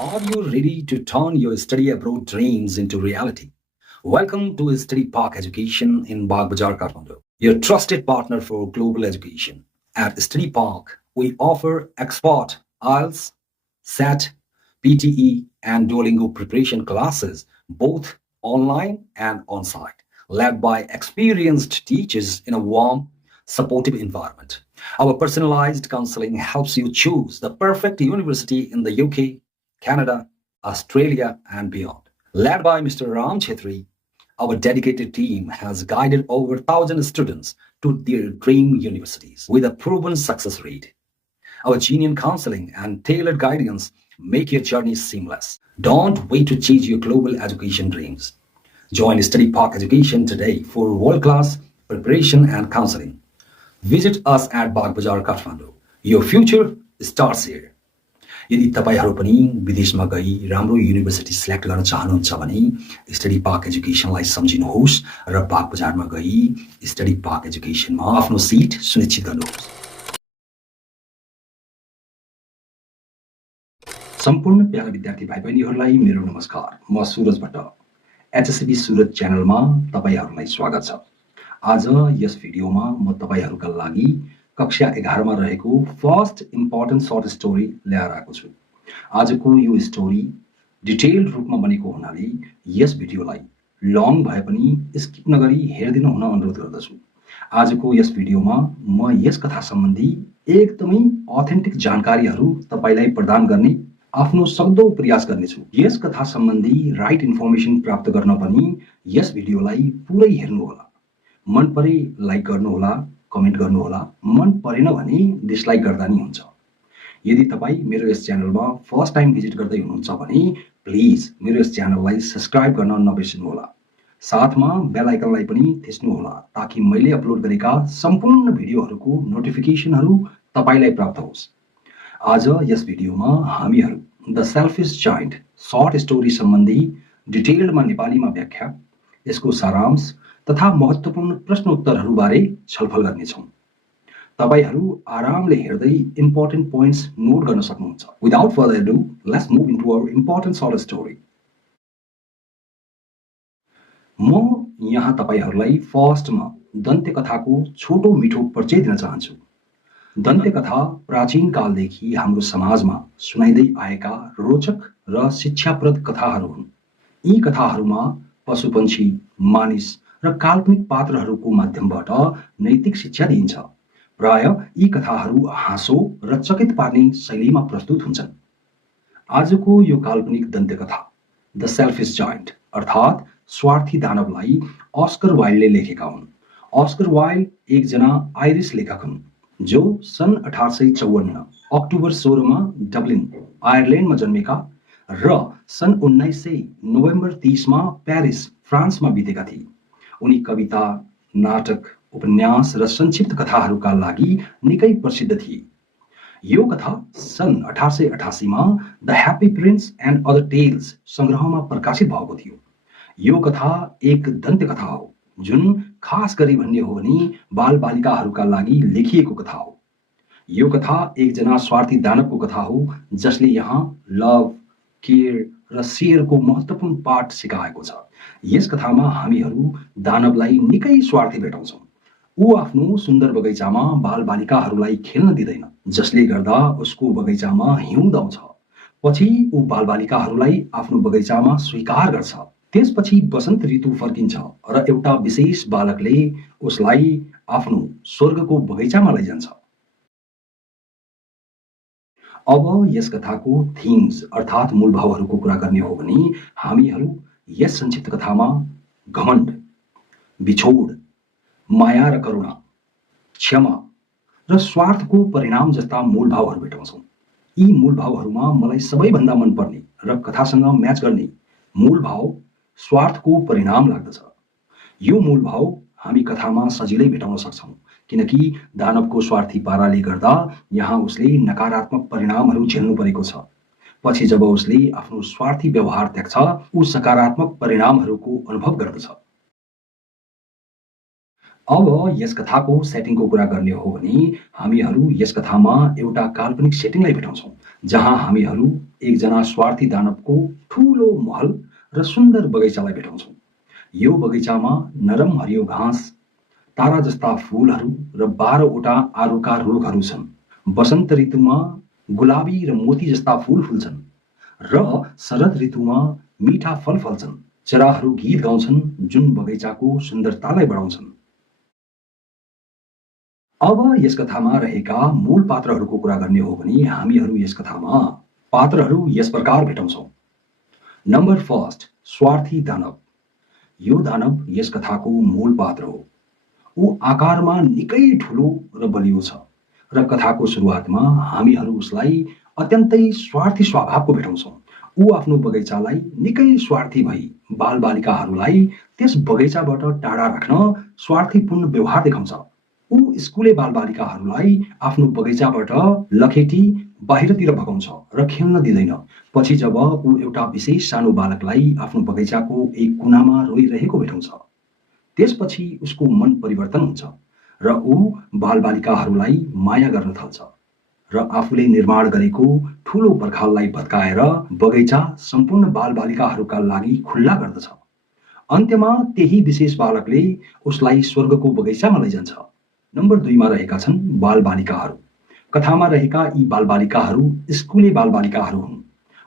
Are you ready to turn your study abroad dreams into reality? Welcome to Study Park Education in Bagbazar, Kathmandu, your trusted partner for global education. At Study Park, we offer expert IELTS, SAT, PTE, and Duolingo preparation classes, both online and on site, led by experienced teachers in a warm, supportive environment. Our personalized counseling helps you choose the perfect university in the UK, Canada, Australia, and beyond. Led by Mr. Ram Chetri, our dedicated team has guided over 1,000 students to their dream universities with a proven success rate. Our genuine counseling and tailored guidance make your journey seamless. Don't wait to chase your global education dreams. Join Study Park Education today for world-class preparation and counseling. Visit us at Bagbazar, Kathmandu. Your future starts here. यदि तपाईँहरू पनि विदेशमा गई राम्रो university select गर्न चाहनुहुन्छ भने study park एजुकेसनलाई सम्झिनुहोस् र बागबजारमा गई स्टडी पार्क एजुकेसनमा आफ्नो सिट सुनिश्चित गर्नुहोस्। सम्पूर्ण प्यारा विद्यार्थी भाइ बहिनीहरूलाई मेरो नमस्कार। म सुरज भट्ट एचएसबी सुरत च्यानलमा तपाईहरुलाई स्वागत छ। आज यस भिडियोमा म तपाईहरुका लागि कक्षा 11 मा रहेको फर्स्ट इम्पोर्टेन्ट सर्ट स्टोरी ल्याएर आएको छु। आजको यो स्टोरी डिटेल्ड रूपमा बनेको हुनाले यस भिडियोलाई लङ भए पनि स्किप नगरी हेर्दिनु हुन अनुरोध गर्दछु। आजको यस भिडियोमा म यस कथा सम्बन्धी एकदमै अथेन्टिक जानकारीहरू तपाईलाई प्रदान गर्ने आफ्नो सक्दो प्रयास गर्नेछु। यस कथा सम्बन्धी राइट इन्फर्मेसन प्राप्त गर्न पनि यस भिडियोलाई पुरै हेर्नु होला। मन परे लाइक गर्नु होला, कमेन्ट गर्नु होला, मन परेन भने डिसलाइक गर्दा नि हुन्छ। यदि तपाई मेरो यस च्यानलमा फर्स्ट टाइम भिजिट गर्दै हुनुहुन्छ भने प्लिज मेरो यस च्यानललाई सब्स्क्राइब गर्न नबिर्सनु होला। साथमा बेल आइकनलाई पनि थिच्नु होला ताकि मैले अपलोड गरेका सम्पूर्ण भिडियोहरूको नोटिफिकेसनहरू तपाईलाई प्राप्त होस्। आज यस भिडियोमा हामीहरू the selfish giant short story सम्बन्धी डिटेल्डमा नेपालीमा व्याख्या, यसको सारांश तथा महत्त्वपूर्ण प्रश्न उत्तरहरू बारे छलफल गर्नेछौं। तपाईहरु आरामले हेर्दै इम्पोर्टेन्ट पोइन्ट्स नोट गर्न सक्नुहुन्छ। Without further do, let's move into our important short story. म यहाँ तपाईहरुलाई फर्स्टमा दन्त्य कथाको छोटो मिठो परिचय दिन चाहन्छु। दन्त्य कथा प्राचीन कालदेखि हाम्रो समाजमा सुनाइदै आएका रोचक र शिक्षाप्रद कथाहरू हुन्। यी कथाहरूमा पशुपन्छी, मानिस र काल्पनिक पात्रहरूको माध्यमबाट नैतिक शिक्षा दिइन्छ। प्राय यी कथाहरू हाँसो र चकित पार्ने शैलीमा प्रस्तुत हुन्छन्। आजको यो काल्पनिक दन्त्य कथा द सेल्फिश जायन्ट अर्थात् स्वार्थी दानवलाई अस्कर वाइल्डले लेखेका हुन्। अस्कर वाइल्ड एकजना आइरिस लेखक हुन् जो सन् 1854 अक्टोबर 16 मा डब्लिन, आयरल्यान्डमा जन्मेका र सन् 1900 नोभेम्बर 30 मा पेरिस, फ्रान्समा बितेका थिए। उनी कविता, नाटक, उपन्यास र संक्षिप्त कथाहरूका लागि निकै प्रसिद्ध थिए। यो कथा सन् 1888 मा the happy prince and other tales संग्रहमा प्रकाशित भएको थियो। यो कथा एक दन्त्य कथा हो जुन खास गरी भन्ने हो भने बालबालिकाहरूका लागि लेखिएको कथा हो। यो कथा एकजना स्वार्थी दानवको कथा हो जसले यहाँ लभ, केयर र शेयरको महत्त्वपूर्ण पाठ सिकाएको छ। यस कथामा हामीहरू दानवलाई निकै स्वार्थी भेटाउँछौँ। ऊ आफ्नो सुन्दर बगैँचामा बालबालिकाहरूलाई खेल्न दिँदैन, जसले गर्दा उसको बगैँचामा हिउँ आउँछ। पछि ऊ बालबालिकाहरूलाई आफ्नो बगैँचामा स्वीकार गर्छ। त्यसपछि वसन्त ऋतु फर्किन्छ र एउटा विशेष बालकले उसलाई आफ्नो स्वर्गको बगैँचामा लैजान्छ। अब यस कथाको थीम्स अर्थात् मूलभावहरूको कुरा गर्ने हो भने हामीहरू यस संक्षिप्त कथामा घमण्ड, बिछोड, माया र करुणा, क्षमा र स्वार्थको परिणाम जस्ता मूलभावहरू भेटाउँछौँ। यी मूलभावहरूमा मलाई सबैभन्दा मनपर्ने र कथासँग म्याच गर्ने मूलभाव स्वार्थको परिणाम लाग्दछ। यो मूलभाव हामी कथामा सजिलै भेटाउन सक्छौँ किनकि दानवको स्वार्थी पाराले गर्दा यहाँ उसले नकारात्मक परिणामहरू झेल्नु परेको छ। पछि जब उसले आफ्नो स्वार्थी व्यवहार त्याग्छ, ऊ सकारात्मक परिणामहरूको अनुभव गर्दछ। अब यस कथाको सेटिङको कुरा गर्ने हो भने हामीहरू यस कथामा एउटा काल्पनिक सेटिङलाई भेटाउँछौँ जहाँ हामीहरू एकजना स्वार्थी दानवको ठूलो महल र सुन्दर बगैँचालाई भेटाउँछौँ। यो बगैँचामा नरम हरियो घाँस, तारा जस्ता फूलहरू र 12वटा आरुका रुखहरू छन्। वसन्त ऋतुमा गुलाबी र मोती जस्ता फूल फुल्छन् र शरद ऋतुमा मीठा फल फल्छन्। चराहरू गीत गाउँछन् जुन बगैँचाको सुन्दरतालाई बढाउँछन्। अब यस कथामा रहेका मूल पात्रहरूको कुरा गर्ने हो भने हामीहरू यस कथामा पात्रहरू यस प्रकार भेटाउँछौँ। नम्बर फर्स्ट, स्वार्थी दानव। यो दानव यस कथाको मूल पात्र हो। ऊ आकारमा निकै ठुलो र बलियो छ र कथाको सुरुवातमा हामीहरू उसलाई अत्यन्तै स्वार्थी स्वभावको भेटाउँछौँ। ऊ आफ्नो बगैँचालाई निकै स्वार्थी भई बालबालिकाहरूलाई त्यस बगैँचाबाट टाढा राख्न स्वार्थीपूर्ण व्यवहार देखाउँछ। ऊ स्कुले बालबालिकाहरूलाई आफ्नो बगैँचाबाट लखेटी बाहिरतिर भगाउँछ र खेल्न दिँदैन। पछि जब ऊ एउटा विशेष सानो बालकलाई आफ्नो बगैँचाको एक कुनामा रोइरहेको भेटाउँछ, त्यसपछि उसको मन परिवर्तन हुन्छ र ऊ बालबालिकाहरूलाई माया गर्न थाल्छ र आफूले निर्माण गरेको ठूलो पर्खाललाई भत्काएर बगैँचा सम्पूर्ण बालबालिकाहरूका लागि खुल्ला गर्दछ। अन्त्यमा त्यही विशेष बालकले उसलाई स्वर्गको बगैँचामा लैजान्छ। नम्बर 2 मा रहेका छन् बालबालिकाहरू। कथामा रहेका यी बालबालिकाहरू स्कुले बालबालिकाहरू हुन्।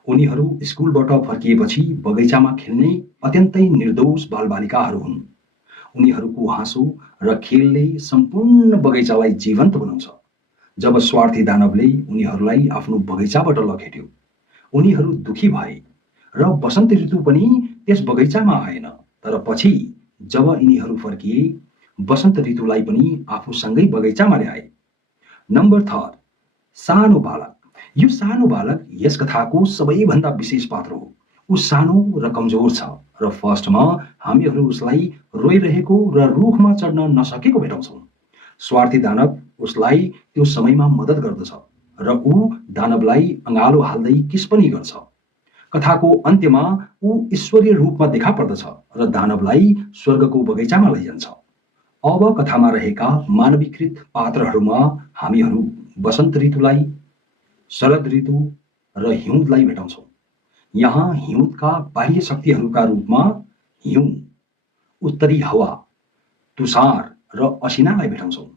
उनीहरू स्कुलबाट फर्किएपछि बगैँचामा खेल्ने अत्यन्तै निर्दोष बालबालिकाहरू हुन्। उनीहरूको हाँसो र खेलले सम्पूर्ण बगैँचालाई जीवन्त बनाउँछ। जब स्वार्थी दानवले उनीहरूलाई आफ्नो बगैँचाबाट लखेट्यो, उनीहरू दुखी भए र वसन्त ऋतु पनि त्यस बगैँचामा आएन। तर पछि जब यिनीहरू फर्किए, वसन्त ऋतुलाई पनि आफूसँगै बगैँचामा ल्याए। नम्बर 3, सानो बालक। यो सानो बालक यस कथाको सबैभन्दा विशेष पात्र हो। ऊ सानो र कमजोर छ र फर्स्टमा हामीहरू उसलाई रोइरहेको र रुखमा चढ्न नसकेको भेटाउँछौँ। स्वार्थी दानव उसलाई त्यो समयमा मद्दत गर्दछ र ऊ दानवलाई अँगालो हाल्दै किस पनि गर्छ। कथाको अन्त्यमा ऊ ईश्वरीय रूपमा देखा पर्दछ र दानवलाई स्वर्गको बगैँचामा लैजान्छ। अब कथामा रहेका मानवीकृत पात्रहरूमा हामीहरू वसन्त ऋतुलाई, शरद ऋतु र हिउँदलाई भेटाउँछौँ। यहाँ हिउँदका बाह्य शक्तिहरूका रूपमा हिउँ, उत्तरी हावा, तुषार र असिनालाई भेटाउँछौँ।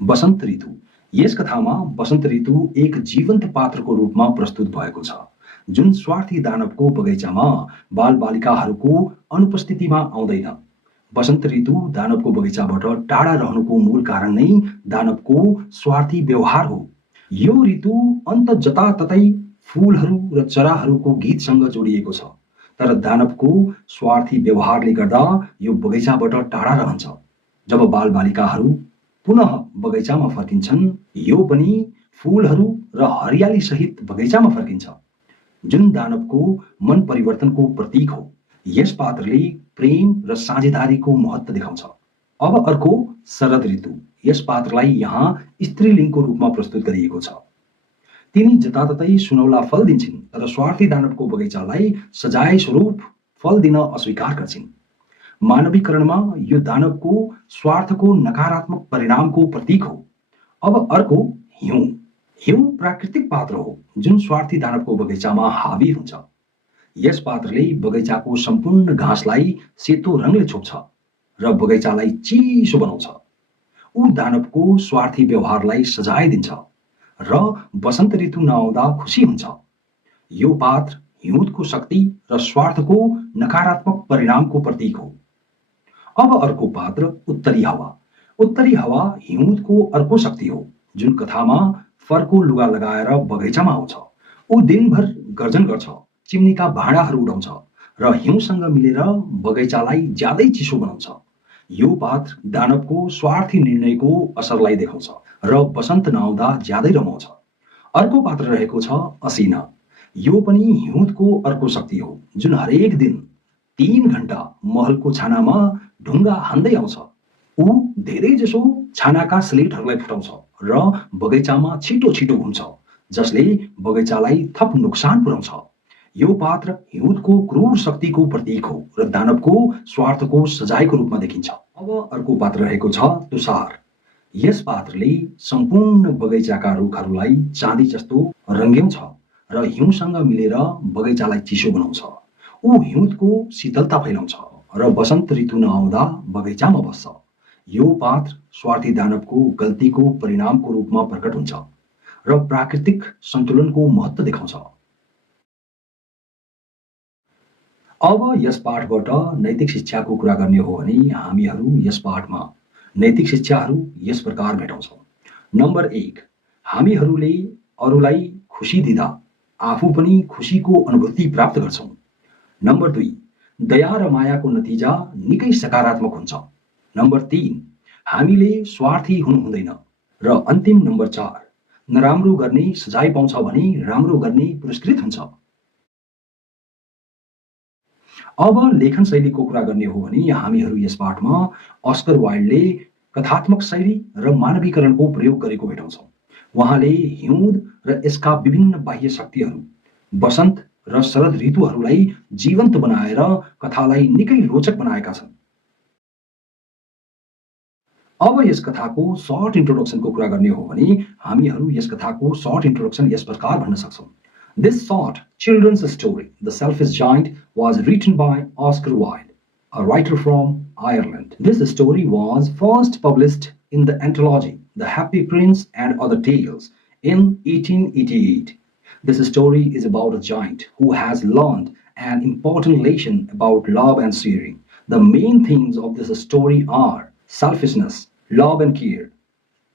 वसन्त ऋतु। यस कथामा वसन्त ऋतु एक जीवन्त पात्रको रूपमा प्रस्तुत भएको छ, जुन स्वार्थी दानवको बगैँचामा बालबालिकाहरूको अनुपस्थितिमा आउँदैन। वसन्त ऋतु दानवको बगैँचाबाट टाढा रहनुको मूल कारण नै दानवको स्वार्थी व्यवहार हो। यो ऋतु अन्त जताततै फूलहरू र चराहरूको गीतसँग जोडिएको छ, तर दानवको स्वार्थी व्यवहारले गर्दा यो बगैँचाबाट टाढा रहन्छ। जब बालबालिकाहरू पुनः बगैँचामा फर्किन्छन्, यो पनि फूलहरू र हरियाली सहित बगैँचामा फर्किन्छ, जुन दानवको मन परिवर्तनको प्रतीक हो। यस पात्रले प्रेम र साझेदारीको महत्त्व देखाउँछ। अब अर्को, शरद ऋतु। यस पात्रलाई यहाँ स्त्रीलिङ्गको रूपमा प्रस्तुत गरिएको छ। तिनी जताततै सुनौला फल दिन्छन्, तर स्वार्थी दानवको बगैँचालाई सजाय स्वरूप फल दिन अस्वीकार गर्छिन्। मानवीकरणमा यो दानवको स्वार्थको नकारात्मक परिणामको प्रतीक हो। अब अर्को, हिउँ। हिउँ प्राकृतिक पात्र हो जुन स्वार्थी दानवको बगैँचामा हावी हुन्छ। यस पात्रले बगैँचाको सम्पूर्ण घाँसलाई सेतो रङले छोप्छ र बगैँचालाई चिसो बनाउँछ। ऊ दानवको स्वार्थी व्यवहारलाई सजाय दिन्छ र वसन्त ऋतु नआउँदा खुसी हुन्छ। यो पात्र हिउँदको शक्ति र स्वार्थको नकारात्मक परिणामको प्रतीक हो। अब अर्को पात्र, उत्तरी हावा। उत्तरी हावा हिउँदको अर्को शक्ति हो, जुन कथामा फरको लुगा लगाएर बगैँचामा आउँछ। ऊ दिनभर गर्जन गर्छ, चिम्नीका भाँडाहरू उडाउँछ र हिउँसँग मिलेर बगैँचालाई ज्यादै चिसो बनाउँछ। यो पात्र दानवको स्वार्थी निर्णयको असरलाई देखाउँछ र वसन्त नआउँदा ज्यादै रमाउँछ। अर्को पात्र रहेको छ असिना। यो पनि हिउँदको अर्को शक्ति हो, जुन हरेक दिन 3 घण्टा महलको छानामा ढुङ्गा हान्दै आउँछ। ऊ धेरैजसो छानाका स्लेटहरूलाई फुटाउँछ र बगैँचामा छिटो छिटो घुम्छ, जसले बगैँचालाई थप नोक्सान पुर्याउँछ। यो पात्र हिउँदको क्रूर शक्तिको प्रतीक हो र दानवको स्वार्थको सजायको रूपमा देखिन्छ। अब अर्को पात्र रहेको छ तुषार। यस पात्रले सम्पूर्ण बगैँचाका रुखहरूलाई चाँदी जस्तो रङ्ग्याउँछ र हिउँसँग मिलेर बगैँचालाई चिसो बनाउँछ। ऊ हिउँदको शीतलता फैलाउँछ र वसन्त ऋतु नआउँदा बगैँचामा बस्छ। यो पात्र स्वार्थी दानवको गल्तीको परिणामको रूपमा प्रकट हुन्छ र प्राकृतिक सन्तुलनको महत्त्व देखाउँछ। अब यस पाठबाट नैतिक शिक्षाको कुरा गर्ने हो भने हामीहरू यस पाठमा नैतिक शिक्षाहरू यस प्रकार भेटाउँछौँ। नम्बर 1, हामीहरूले अरूलाई खुसी दिँदा आफू पनि खुसीको अनुभूति प्राप्त गर्छौँ। नम्बर 2, दया र मायाको नतिजा निकै सकारात्मक हुन्छ। नम्बर 3, हामीले स्वार्थी हुनु हुँदैन। र अन्तिम नम्बर 4, नराम्रो गर्ने सजाय पाउँछ भने राम्रो गर्ने पुरस्कृत हुन्छ। अब लेखन शैलीको कुरा गर्ने हो भने हामीहरू यस पाठमा अस्कर वाइल्डले कथात्मक शैली र मानवीकरणको प्रयोग गरेको भेटाउँछौँ। उहाँले हिउँद र यसका विभिन्न बाह्य शक्तिहरू, वसन्त र शरद ऋतुहरूलाई जीवन्त बनाएर कथालाई निकै रोचक बनाएका छन्। अब यस कथाको सर्ट इन्ट्रोडक्सनको कुरा गर्ने हो भने हामीहरू यस कथाको सर्ट इन्ट्रोडक्सन यस प्रकार भन्न सक्छौँ। This short children's story, The Selfish Giant, was written by Oscar Wilde, a writer from Ireland. This story was first published in the anthology The Happy Prince and Other Tales in 1888. This story is about a giant who has learned an important lesson about love and sharing. The main themes of this story are selfishness, love and care,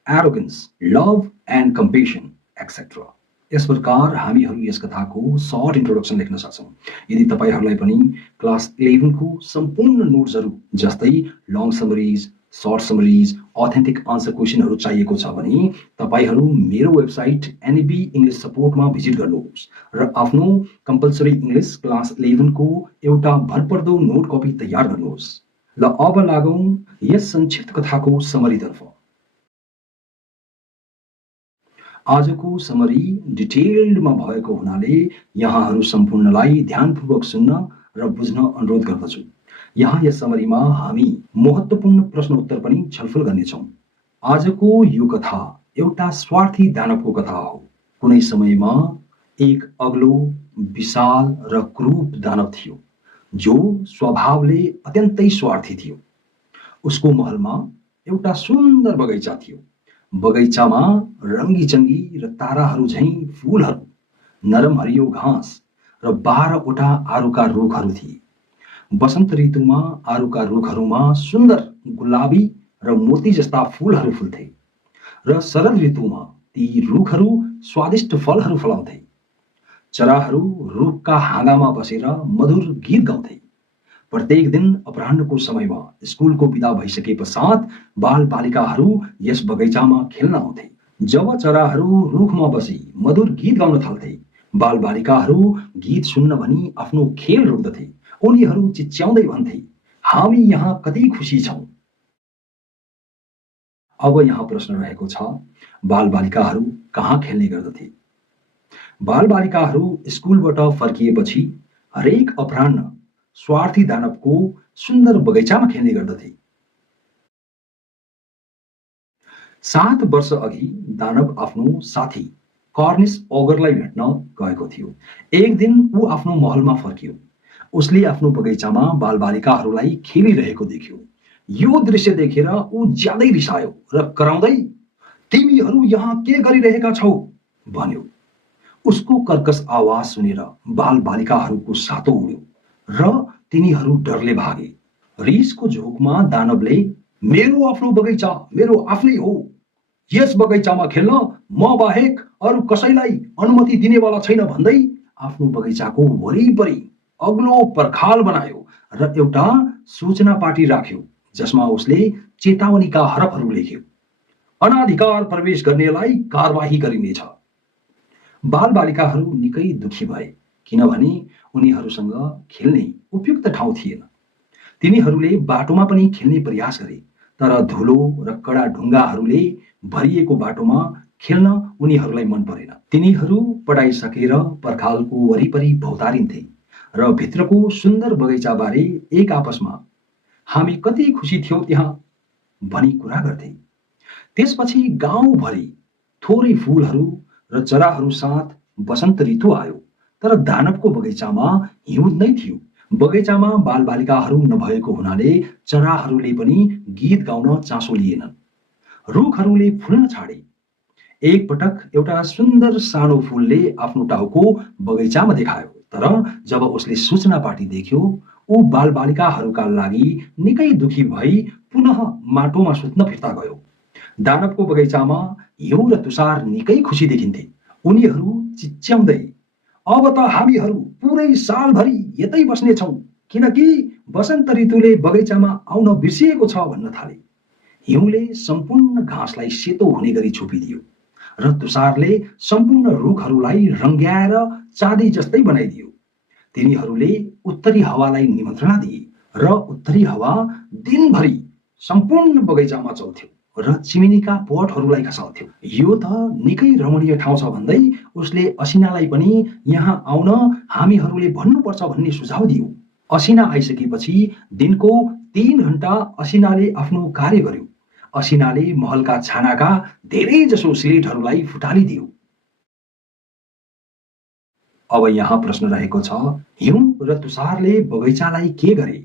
arrogance, love and compassion, etc. यस प्रकार हामीहरू यस कथाको short introduction लेख्न सक्छौँ। यदि तपाईहरूलाई पनि class 11 को सम्पूर्ण नोट्सहरू जस्तै long summaries, short summaries, authentic answer क्वेसनहरू चाहिएको छ भने तपाईहरू मेरो वेबसाइट NEB इङ्ग्लिस सपोर्टमा भिजिट गर्नुहोस् र आफ्नो कम्पलसरी इङ्ग्लिस क्लास 11 को एउटा भरपर्दो नोट कपी तयार गर्नुहोस्। ल अब लागौँ यस संक्षिप्त कथाको समरीतर्फ। आजको समरी डिटेल्डमा भएको हुनाले यहाँहरू सम्पूर्णलाई ध्यानपूर्वक सुन्न र बुझ्न अनुरोध गर्दछु। यहाँ यस समरीमा हामी महत्त्वपूर्ण प्रश्न उत्तर पनि छलफल गर्नेछौँ। आजको यो कथा एउटा स्वार्थी दानवको कथा हो। कुनै समयमा एक अग्लो, विशाल र क्रूर दानव थियो जो स्वभावले अत्यन्तै स्वार्थी थियो। उसको महलमा एउटा सुन्दर बगैँचा थियो। बगैँचामा रङ्गी-चङ्गी र ताराहरू झैं फूलहरू, नरम हरियो घाँस र 12वटा आरुका रुखहरू थिए। वसन्त ऋतुमा आरुका रुखहरूमा सुन्दर गुलाबी र मोती जस्ता फूलहरू फुल्थे र शरद ऋतुमा ती रुखहरू स्वादिष्ट फलहरू फलाउँथे। चराहरू रुखका हाँगामा बसेर मधुर गीत गाउँथे। प्रत्येक दिन अपराह्नको समयमा स्कुलको बिदा भइसके पश्चात बाल बालिकाहरू यस बगैँचामा खेल्न आउँथे। जब चराहरू रुखमा बसी मधुर गीत गाउन थाल्थे, बाल बालिकाहरू गीत सुन्न भनी आफ्नो खेल रोक्दथे। उनीहरू चिच्याउँदै भन्थे, हामी यहाँ कति खुसी छौँ। अब यहाँ प्रश्न रहेको छ, बाल बालिकाहरू कहाँ खेल्ने गर्दथे? बाल बालिकाहरू स्कुलबाट फर्किएपछि हरेक अपराह्न स्वार्थी दानवको सुन्दर बगैँचामा खेल्ने गर्दथे। 7 वर्ष अघि दानव आफ्नो साथी कर्निस ओगरलाई भेट्न गएको थियो। एक दिन ऊ आफ्नो महलमा फर्कियो। उसले आफ्नो बगैँचामा बालबालिकाहरूलाई खेलिरहेको देख्यो। यो दृश्य देखेर ऊ ज्यादै रिसायो र कराउँदै, तिमीहरू यहाँ के गरिरहेका छौ भन्यो। उसको कर्कश आवाज सुनेर बालबालिकाहरूको सातो उड्यो र तिनीहरू डरले भागे। रिसको झोकमा दानवले, मेरो आफ्नो बगैँचा मेरो आफ्नै हो, यस बगैँचामा खेल्न म बाहेक अरू कसैलाई अनुमति दिनेवाला छैन भन्दै आफ्नो बगैँचाको वरिपरि अग्लो पर्खाल बनायो र एउटा सूचना पाटी राख्यो जसमा उसले चेतावनीका हरफहरू लेख्यो। अनाधिकार प्रवेश गर्नेलाई कारबाही गरिनेछ। बालबालिकाहरू निकै दुखी भए किनभने उनीहरूसँग खेल्ने उपयुक्त ठाउँ थिएन। तिनीहरूले बाटोमा पनि खेल्ने प्रयास गरे तर धुलो र कडा ढुङ्गाहरूले भरिएको बाटोमा खेल्न उनीहरूलाई मन परेन। तिनीहरू पढाइसकेर पर्खालको वरिपरि भौतारिन्थे र भित्रको सुन्दर बगैँचाबारे एक आपसमा हामी कति खुसी थियौँ त्यहाँ भनी कुरा गर्थे। त्यसपछि गाउँभरि थोरै फूलहरू र चराहरू साथ वसन्त ऋतु आयो। तर दानवको बगैँचामा हिउँद नै थियो। बगैँचामा बालबालिकाहरू नभएको हुनाले चराहरूले पनि गीत गाउन चासो लिएनन्। रुखहरूले फुल्न छाडे। एक पटक एउटा सुन्दर सानो फूलले आफ्नो टाउको बगैँचामा देखायो। तर जब उसले सूचना पार्टी देख्यो, ऊ बालबालिकाहरूका लागि निकै दुखी भई पुनः माटोमा सुत्न फिर्ता गयो। दानवको बगैँचामा हिउँ र तुषार निकै खुसी देखिन्थे। उनीहरू चिच्याउँदै, अब त हामीहरू पुरै सालभरि यतै बस्नेछौँ, किनकि वसन्त ऋतुले बगैँचामा आउन बिर्सिएको छ भन्न थाले। हिउँले सम्पूर्ण घाँसलाई सेतो हुने गरी छोपिदियो र तुषारले सम्पूर्ण रुखहरूलाई रङ्ग्याएर चाँदी जस्तै बनाइदियो। तिनीहरूले उत्तरी हावालाई निमन्त्रणा दिए र उत्तरी हावा दिनभरि सम्पूर्ण बगैँचामा चल्थ्यो र चिमिनीका पटहरूलाई खसाल्थ्यो। यो त निकै रमणीय ठाउँ छ भन्दै उसले असिनालाई पनि यहाँ आउन हामीहरूले भन्नुपर्छ भन्ने सुझाव दियो। असिना आइसकेपछि दिनको 3 घण्टा असिनाले आफ्नो कार्य गर्यो। असिनाले महलका छानाका धेरै जसो स्लेटहरूलाई फुटालिदियो। अब यहाँ प्रश्न रहेको छ, हिउँ र तुषारले बगैँचालाई के गरे?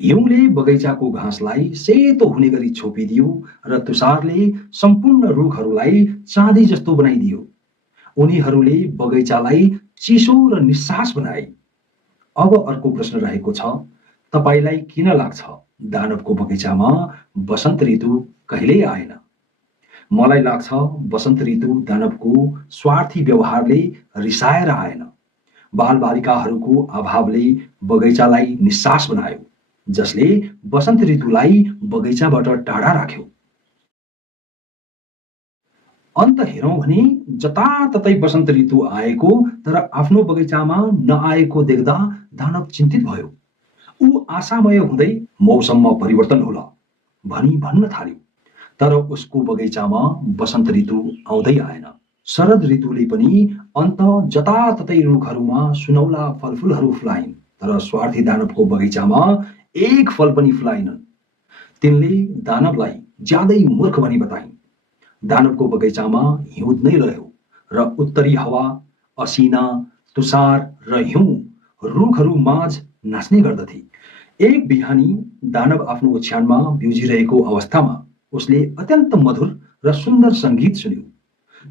हिउँले बगैँचाको घाँसलाई सेतो हुने गरी छोपिदियो र तुषारले सम्पूर्ण रुखहरूलाई चाँदी जस्तो बनाइदियो। उनीहरूले बगैँचालाई चिसो र निस्सास बनाए। अब अर्को प्रश्न रहेको छ, तपाईलाई किन लाग्छ दानवको बगैँचामा वसन्त ऋतु कहिल्यै आएन? मलाई लाग्छ वसन्त ऋतु दानवको स्वार्थी व्यवहारले रिसाएर आएन। बालबालिकाहरूको अभावले बगैँचालाई निस्सास बनायो, जसले वसन्त ऋतुलाई बगैँचाबाट टाढा राख्यो। अन्त हेरौं भने जताततै वसन्त ऋतु आएको तर आफ्नो बगैँचामा नआएको देख्दा दानव चिन्तित भयो। ऊ आशामय हुँदै मौसममा परिवर्तन होला भनी भन्न थाल्यो। तर उसको बगैँचामा वसन्त ऋतु आउँदै आएन। शरद ऋतुले पनि अन्त जताततै रुखहरूमा सुनौला फलफुलहरू फुलाइन्, तर स्वार्थी दानवको बगैँचामा एक फल पनि फुलाइनन्। तिनले दानवलाई ज्यादै मूर्ख भनी बताइन्। दानवको बगैँचामा हिउँद नै रह्यो र उत्तरी हावा, असिना, तुषार र हिउँ रुखहरू माझ नाच्ने गर्दथे। एक बिहानी दानव आफ्नो ओछ्यानमा बिउजिरहेको अवस्थामा उसले अत्यन्त मधुर र सुन्दर सङ्गीत सुन्यो।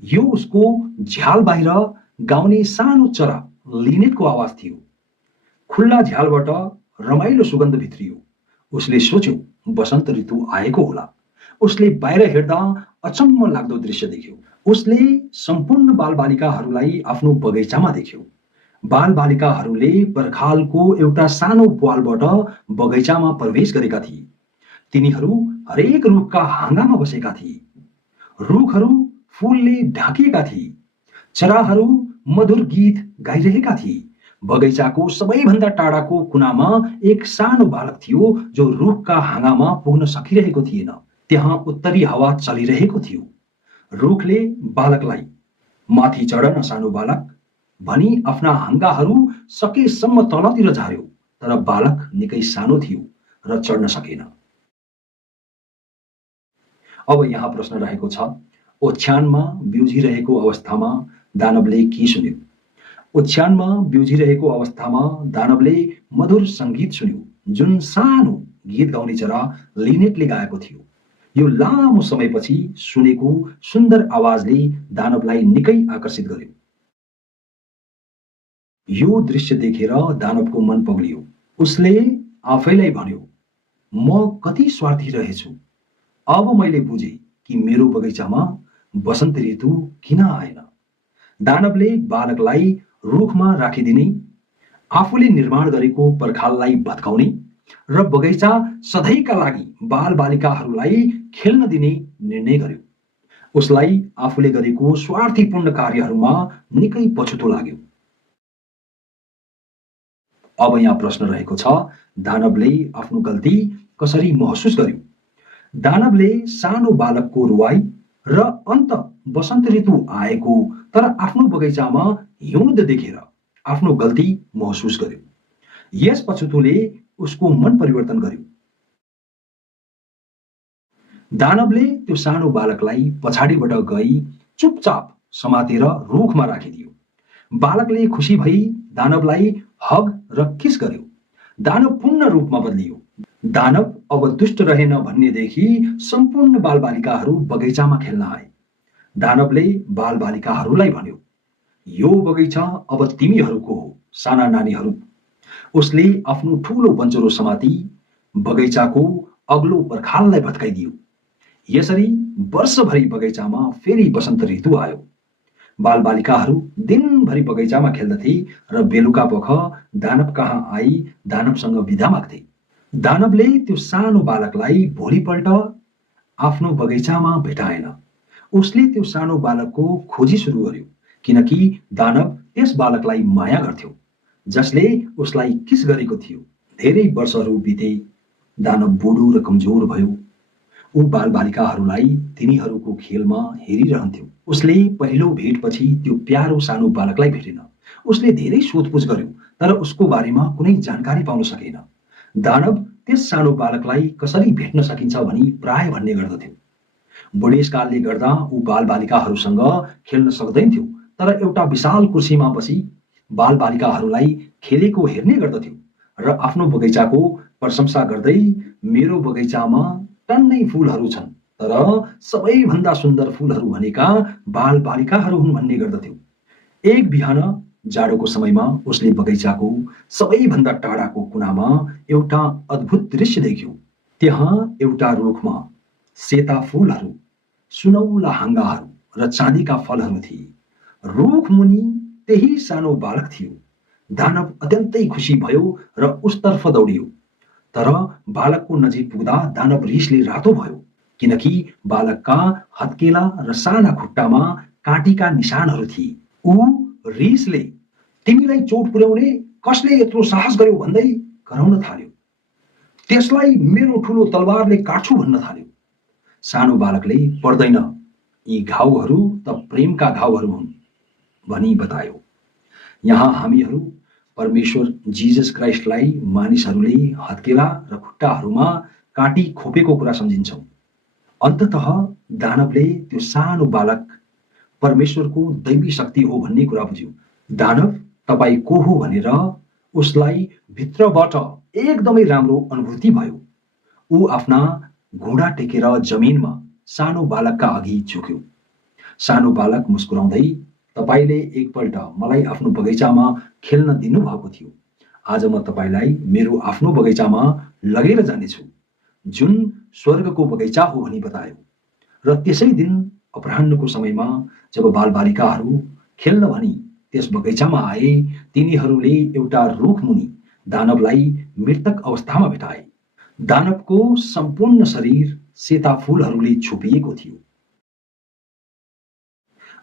यो उसको झ्याल बाहिर गाउने सानो चरा लिनेटको आवाज थियो। खुल्ला झ्यालबाट रमाइलो सुगन्ध भित्रियो। उसले सोच्यो वसन्त ऋतु आएको होला। उसले बाहिर हेर्दा अचम्म लाग्दो दृश्य देख्यो। उसले सम्पूर्ण बालबालिकाहरूलाई आफ्नो बगैँचामा देख्यो। बालबालिकाहरूले पर्खालको एउटा सानो प्वालबाट बगैँचामा प्रवेश गरेका थिए। तिनीहरू हरेक रुखका हाँगामा बसेका थिए। रुखहरू फूलले ढाकिएका थिए। चराहरू मधुर गीत गाइरहेका थिए। बगैँचाको सबैभन्दा टाढाको कुनामा एक सानो बालक थियो जो रुखका हाँगामा पुग्न सकिरहेको थिएन। त्यहाँ उत्तरी हावा चलिरहेको थियो। रुखले बालकलाई माथि चढ न सानो बालक भनी आफ्ना हाँगाहरू सकेसम्म तलतिर झार्यो, तर बालक निकै सानो थियो र चढ्न सकेन। अब यहाँ प्रश्न रहेको छ, ओछ्यानमा बिउजिरहेको अवस्थामा दानवले के सुन्यो? ओछ्यानमा बिउजिरहेको अवस्थामा दानवले मधुर सङ्गीत सुन्यो, जुन सानो गीत गाउने चरा लिनेटले गाएको थियो। यो लामो समयपछि सुनेको सुन्दर आवाजले दानवलाई निकै आकर्षित गर्यो। यो दृश्य देखेर दानवको मन पग्लियो। उसले आफैलाई भन्यो, म कति स्वार्थी रहेछु। अब मैले बुझे कि मेरो बगैँचामा वसन्त ऋतु किन आएन। दानवले बालकलाई रुखमा राखिदिने, आफूले निर्माण गरेको पर्खाललाई भत्काउने र बगैँचा सधैँका लागि बालबालिकाहरूलाई खेल्न दिने निर्णय गर्यो। उसलाई आफूले गरेको स्वार्थीपूर्ण कार्यहरूमा निकै पछुतो लाग्यो। अब यहाँ प्रश्न रहेको छ, दानवले आफ्नो गल्ती कसरी महसुस गर्यो? दानवले सानो बालकको रुवाई र अन्त वसन्त ऋतु आएको तर आफ्नो बगैँचामा हिउँद देखेर आफ्नो गल्ती महसुस गर्यो। यस पछुतोले उसको मन परिवर्तन गर्यो। दानवले त्यो सानो बालकलाई पछाडिबाट गई चुपचाप समातेर रुखमा राखिदियो। बालकले खुसी भई दानवलाई हग र किस गर्यो। दानव पूर्ण रूपमा बदलियो। दानव अब दुष्ट रहेन भन्नेदेखि सम्पूर्ण बालबालिकाहरू बगैँचामा खेल्न आए। दानवले बालबालिकाहरूलाई भन्यो, यो बगैँचा अब तिमीहरूको हो, साना नानीहरू। उसले आफ्नो ठूलो बन्चरो समाती बगैँचाको अग्लो पर्खाललाई भत्काइदियो। यसरी वर्षभरि बगैँचामा फेरि वसन्त ऋतु आयो। बालबालिकाहरू दिनभरि बगैँचामा खेल्दथे र बेलुकापख दानव कहाँ आई दानवसँग बिदा माग्थे। दानवले त्यो सानो बालकलाई भोलिपल्ट आफ्नो बगैँचामा भेटाएन। उसले त्यो सानो बालकको खोजी सुरु गर्यो, किनकि दानव त्यस बालकलाई माया गर्थ्यो जसले उसलाई किस गरेको थियो। धेरै वर्षहरू बिते। दानव बुढो र कमजोर भयो। ऊ बालबालिकाहरूलाई तिनीहरूको खेलमा हेरिरहन्थ्यो। उसले पहिलो भेटपछि त्यो प्यारो सानो बालकलाई भेटेन। उसले धेरै सोधपुछ गर्यो, तर उसको बारेमा कुनै जानकारी पाउन सकेन। दानव त्यस सानो बालकलाई कसरी भेट्न सकिन्छ भनी प्राय भन्ने गर्दथ्यो। बुढेसकालले गर्दा ऊ बालबालिकाहरूसँग खेल्न सक्दैनथ्यो, तर एउटा विशाल कुर्सीमा बसी बालबालिकाहरूलाई खेलेको हेर्ने गर्दथ्यो र आफ्नो बगैँचाको प्रशंसा गर्दै, मेरो बगैँचामा टन्नै फूलहरू छन्, तर सबैभन्दा सुन्दर फूलहरू भनेका बालबालिकाहरू हुन् भन्ने गर्दथ्यो। एक बिहान जाडोको समयमा उसले बगैँचाको सबैभन्दा टाढाको कुनामा एउटा अद्भुत दृश्य देख्यो। त्यहाँ एउटा रुखमा सेता फूलहरू, सुनौला हाँगाहरू र चाँदीका फलहरू थिए। रुख मुनि त्यही सानो बालक थियो। दानव अत्यन्तै खुसी भयो र उसतर्फ दौडियो। तर बालकको नजिक पुग्दा दानव रिसले रातो भयो, किनकि बालकका हत्केला र साना खुट्टामा काँटीका निशानहरू थिए। ऊ रिसले तिमीलाई चोट पुर्याउने कसले यत्रो साहस गर्यो भन्दै कराउन थाल्यो। त्यसलाई मेरो ठूलो तलवारले काट्छु भन्न थाल्यो। सानो बालकले पर्दैन, यी घाउहरू त प्रेमका घाउहरू हुन् भनी बतायो। यहाँ हामीहरू परमेश्वर जीसस क्राइस्टलाई मानिसहरूले हत्केला र खुट्टाहरूमा काँटी खोपेको कुरा सम्झिन्छौँ। अन्ततः दानवले त्यो सानो बालक परमेश्वरको दैवी शक्ति हो भन्ने कुरा बुझ्यो। दानव तपाईँ को हो भनेर उसलाई भित्रबाट एकदमै राम्रो अनुभूति भयो। ऊ आफ्ना घुँडा टेकेर जमिनमा सानो बालकका अघि झुक्यो। सानो बालक मुस्कुराउँदै, तपाईले एकपल्ट मलाई आफ्नो बगैँचामा खेल्न दिनुभएको थियो। आज म तपाईलाई मेरो आफ्नो बगैँचामा लगेर जानेछु, जुन स्वर्गको बगैँचा हो भनी बतायो। र त्यसै दिन अपराह्नको समयमा जब बालबालिकाहरू खेल्न भनी त्यस बगैँचामा आए, तिनीहरूले एउटा रुख मुनि दानवलाई मृतक अवस्थामा भेटाए। दानवको सम्पूर्ण शरीर सेता फूलहरूले छोपिएको थियो।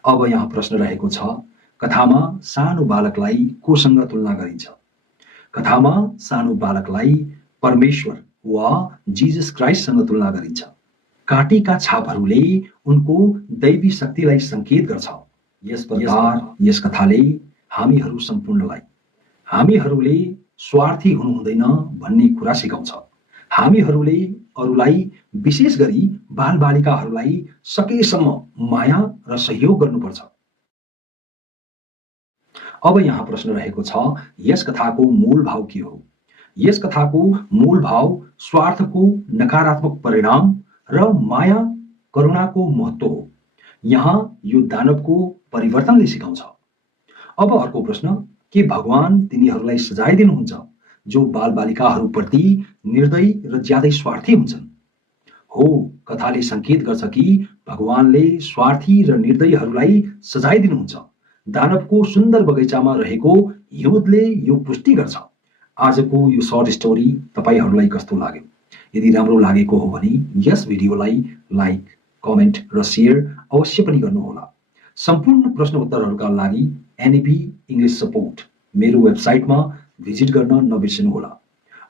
अब यहाँ प्रश्न रहेको छ, कथामा सानो बालकलाई कोसँग तुलना गरिन्छ? कथामा सानो बालकलाई परमेश्वर वा जीसस क्राइस्टसँग तुलना गरिन्छ। काँटीका छापहरूले उनको दैवी शक्तिलाई संकेत गर्छ। यस प्रकार यस कथाले हामीहरू सम्पूर्णलाई हामीहरूले स्वार्थी हुनु हुँदैन भन्ने कुरा सिकाउँछ। हामीहरूले अरूलाई, विशेष गरी बालबालिकाहरूलाई सकेसम्म माया र सहयोग गर्नुपर्छ। अब यहाँ प्रश्न रहेको छ, यस कथाको मूल भाव के हो? यस कथाको मूल भाव स्वार्थको नकारात्मक परिणाम र माया करुणाको महत्त्व हो। यहाँ यो दानवको परिवर्तनले सिकाउँछ। अब अर्को प्रश्न, के भगवान तिनीहरूलाई सजाय दिनुहुन्छ जो बालबालिकाहरूप्रति निर्दयी र ज्यादै स्वार्थी हुन्छन्? हो, कथाले संकेत गर्छ कि भगवानले स्वार्थी र निर्दयीहरूलाई सजाय दिनुहुन्छ। दानवको सुन्दर बगैँचामा रहेको हिउँदले यो पुष्टि गर्छ। आजको यो सर्ट स्टोरी तपाईहरूलाई कस्तो लाग्यो? यदि राम्रो लागेको हो भने यस भिडियोलाई लाइक, कमेन्ट र शेयर अवश्य पनि गर्नुहोला। सम्पूर्ण प्रश्न उत्तरहरूका लागि एनईपी इंग्लिश सपोर्ट मेरो वेबसाइटमा भिजिट गर्न नबिर्सनुहोला।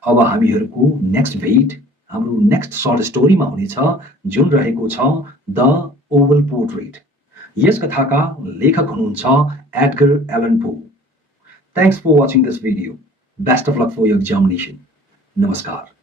अब हामीहरूको नेक्स्ट भेट हाम्रो नेक्स्ट सर्ट स्टोरीमा हुनेछ, जुन रहेको छ द ओभल पोर्ट्रेट। यस कथाका लेखक हुनुहुन्छ Edgar Allan Poe. Thanks for watching this video. Best of luck for your examination. नमस्कार।